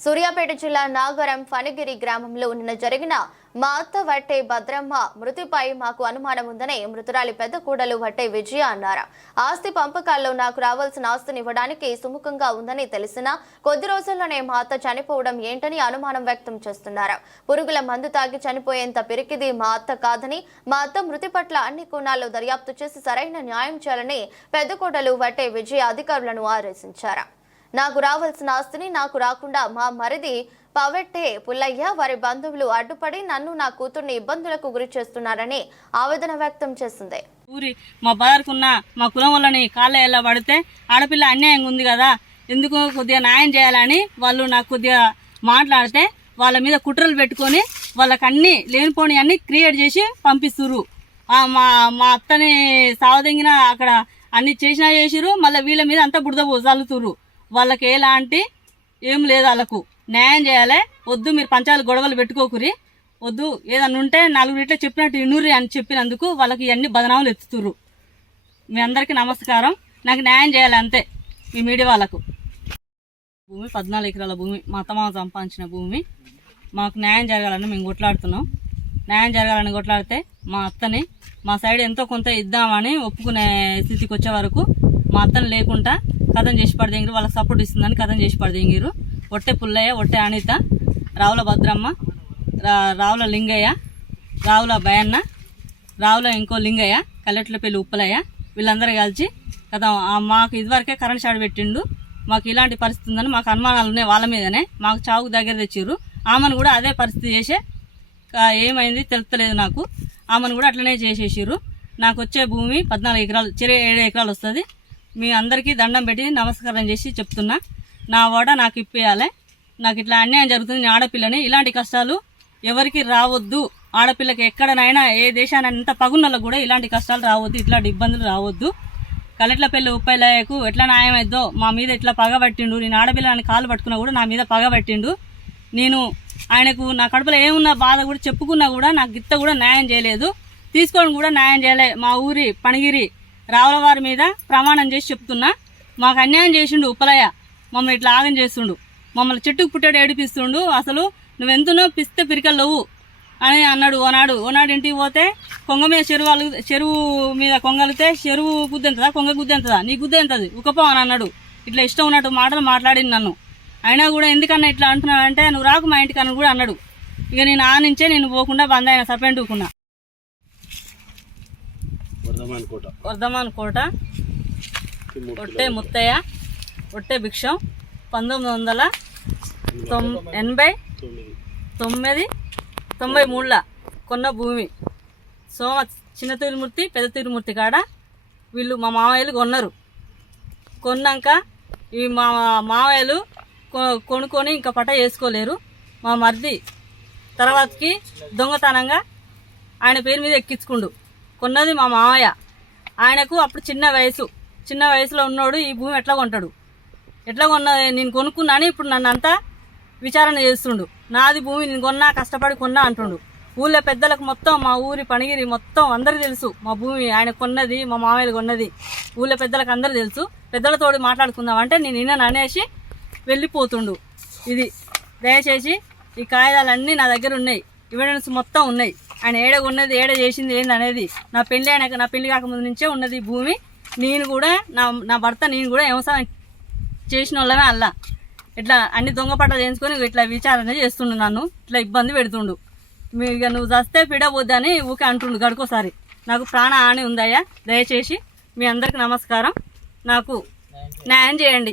సూర్యాపేట జిల్లా నాగరం ఫణిగిరి గ్రామంలో నిన్న జరిగిన మా అత్త వట్టే భద్రమ్మ మృతిపై మాకు అనుమానం ఉందని మృతురాలి పెద్ద కూడలు వట్టే విజయ అన్నారు. ఆస్తి పంపకాల్లో నాకు రావాల్సిన ఆస్తిని ఇవ్వడానికి సుముఖంగా ఉందని తెలిసినా కొద్ది రోజుల్లోనే మా అత్త చనిపోవడం ఏంటని అనుమానం వ్యక్తం చేస్తున్నారు. పురుగుల మందు తాగి చనిపోయేంత పిరికిది మా అత్త కాదని, మా అత్త మృతి పట్ల అన్ని కోణాల్లో దర్యాప్తు చేసి సరైన న్యాయం చేయాలని పెద్ద కూడలు వట్టే విజయ అధికారులను ఆదేశించారు. నాకు రావాల్సిన ఆస్తిని నాకు రాకుండా మా మరిది పవెట్టే పుల్లయ్య వారి బంధువులు అడ్డుపడి నన్ను నా కూతుర్ని ఇబ్బందులకు గురి చేస్తున్నారని ఆవేదన వ్యక్తం చేసింది. ఊరి మా బాధకున్న మా కులం వాళ్ళని కాళ్ళ ఎలా పడితే ఆడపిల్ల అన్యాయంగా ఉంది కదా, ఎందుకు కొద్దిగా న్యాయం చేయాలని వాళ్ళు నాకు కొద్దిగా మాట్లాడితే వాళ్ళ మీద కుట్రలు పెట్టుకొని వాళ్ళకి అన్ని లేనిపోని అన్ని క్రియేట్ చేసి పంపిస్తురు. మా అత్తని సావదెంగిన అక్కడ అన్ని చేసినా చేసిరు, మళ్ళీ వీళ్ళ మీద అంతా బురద చల్లుతురు. వాళ్ళకి ఎలాంటి ఏం లేదు, వాళ్ళకు న్యాయం చేయాలి. వద్దు మీరు పంచాయతీ గొడవలు పెట్టుకోకురి, వద్దు ఏదన్నా ఉంటే నలుగురు ఇట్లా చెప్పినట్టు ఇన్నూరి అని చెప్పినందుకు వాళ్ళకి ఇవన్నీ బదనాములు ఎత్తుతురు. మీ అందరికీ నమస్కారం. నాకు న్యాయం చేయాలి అంతే. మీ మీడియా వాళ్ళకు భూమి 14 ఎకరాల భూమి మా అత్తమామ సంపాదించిన భూమి మాకు న్యాయం జరగాలని మేము కొట్లాడుతున్నాం. న్యాయం జరగాలని కొట్లాడితే మా అత్తని మా సైడ్ ఎంతో కొంత ఇద్దామని ఒప్పుకునే స్థితికి వచ్చే వరకు మా అత్తని లేకుండా కథం చేసి పడదేంగిరు. వాళ్ళకి సపోర్ట్ ఇస్తుందని కథం చేసి పడదేంగిరు. ఒట్టే పుల్లయ్య, ఒట్టే అనిత, రావుల భద్రమ్మ, రావుల లింగయ్య, రావుల భయన్న, రావుల ఇంకో లింగయ్య, కల్లెట్లపల్లి ఉప్పలయ్య వీళ్ళందరూ కలిసి కదా మాకు ఇదివరకే కరెంట్ షాట్ పెట్టిండు. మాకు ఇలాంటి పరిస్థితి ఉందని మాకు అనుమానాలు ఉన్నాయి. వాళ్ళ మీదనే మాకు చావుకు దగ్గర తెచ్చిర్రు. ఆమెను కూడా అదే పరిస్థితి చేసే ఏమైంది తెలుస్తలేదు నాకు. ఆమెను కూడా అట్లనే చేసేసిర్రు. నాకు వచ్చే భూమి 14 ఎకరాలు, 7 ఎకరాలు వస్తుంది. మీ అందరికీ దండం పెట్టి నమస్కారం చేసి చెప్తున్నా, నా వాడ నాకు ఇప్పేయాలి. నాకు ఇట్లా అన్యాయం జరుగుతుంది. నేను ఆడపిల్లని, ఇలాంటి కష్టాలు ఎవరికి రావద్దు. ఆడపిల్లకి ఎక్కడనైనా ఏ దేశాన్ని ఎంత పగున్నలో కూడా ఇలాంటి కష్టాలు రావద్దు, ఇట్లాంటి ఇబ్బందులు రావద్దు. కల్లెట్లపల్లి ఉప్పలయ్యకు ఎట్లా న్యాయం అయిద్దో మా మీద ఇట్లా పగబట్టిండు. నేను ఆడపిల్లని కాలు పట్టుకున్నా కూడా నా మీద పగబట్టిండు. నేను ఆయనకు నా కడుపులో ఏమున్నా బాధ కూడా చెప్పుకున్నా కూడా నాకు గిత్త కూడా న్యాయం చేయలేదు. తీసుకొని కూడా న్యాయం చేయలే. మా ఊరి పణిగిరి రావుల వారి మీద ప్రమాణం చేసి చెప్తున్నా, మాకు అన్యాయం చేసిండు ఉప్పలయ్య. మమ్మల్ని ఇట్లా ఆగం చేస్తుండు, మమ్మల్ని చెట్టుకు పుట్టాడు ఏడిపిస్తుండు. అసలు నువ్వెంతనో పిస్తే పిరికల్లవు అని అన్నాడు. ఓనాడు ఇంటికి పోతే కొంగ మీద చెరువు మీద కొంగలితే చెరువు గుద్దెంతదా, కొంగ గుద్దెంతదా, నీ గుద్దెంతది ఉకపో అని అన్నాడు. ఇట్లా ఇష్టం ఉన్నట్టు మాటలు మాట్లాడింది నన్ను. అయినా కూడా ఎందుకన్నా ఇట్లా అంటున్నాడంటే నువ్వు రాకు మా ఇంటికి అని కూడా అన్నాడు. ఇక నేను ఆ నుంచే నేను పోకుండా బంద్ అయిన సపెంటుకున్నా. వర్ధమాన్ కోట, ఒట్టే ముత్తయ్య, ఒట్టే భిక్షం, 1989-93 కొన్న భూమి. చిన్న తిరుమూర్తి, పెద్ద తిరుమూర్తి కాడ వీళ్ళు మా మామయ్యలు కొన్నారు. కొన్నాక ఈ మా మామయ్యలు కొనుక్కొని ఇంకా పట్ట చేసుకోలేరు. మా మరిది తర్వాతకి దొంగతనంగా ఆయన పేరు మీద ఎక్కించుకుండు. కొన్నది మా మామయ్య. ఆయనకు అప్పుడు చిన్న వయసులో ఉన్నాడు. ఈ భూమి ఎట్లా కొంటాడు, ఎట్లా కొన్నది నేను కొనుక్కున్నాను. ఇప్పుడు నన్ను అంతా విచారణ చేస్తుండు. నాది భూమి, నేను కొన్నా, కష్టపడి కొన్నా అంటుండు. ఊళ్ళో పెద్దలకు మొత్తం, మా ఊరి పణిగిరి మొత్తం అందరికి తెలుసు మా భూమి ఆయన కొన్నది, మా మామయ్యలు కొన్నది. ఊళ్ళో పెద్దలకు అందరూ తెలుసు. పెద్దలతోటి మాట్లాడుకుందాం అంటే నేను నిన్న అనేసి వెళ్ళిపోతుండు. ఇది దయచేసి ఈ కాగితాలన్నీ నా దగ్గర ఉన్నాయి, ఎవిడెన్స్ మొత్తం ఉన్నాయి. ఆయన ఏడ ఉన్నది, ఏడ చేసింది ఏంది అనేది. నా పెళ్లి అయినాక, నా పెళ్లి కాకముందు నుంచే ఉన్నది భూమి. నేను కూడా నా భర్త నేను కూడా వ్యవసాయం చేసిన వాళ్ళమే. అల్లా ఇట్లా అన్ని దొంగ పట్టలు చేయించుకొని ఇట్లా విచారణ చేస్తుండు. నన్ను ఇట్లా ఇబ్బంది పెడుతుండు. ఇక నువ్వు చస్తే పిడబోద్దని ఊకే అంటుండు గడుకోసారి. నాకు ప్రాణ హాని ఉందయ్యా. దయచేసి మీ అందరికి నమస్కారం, నాకు న్యాయం చేయండి.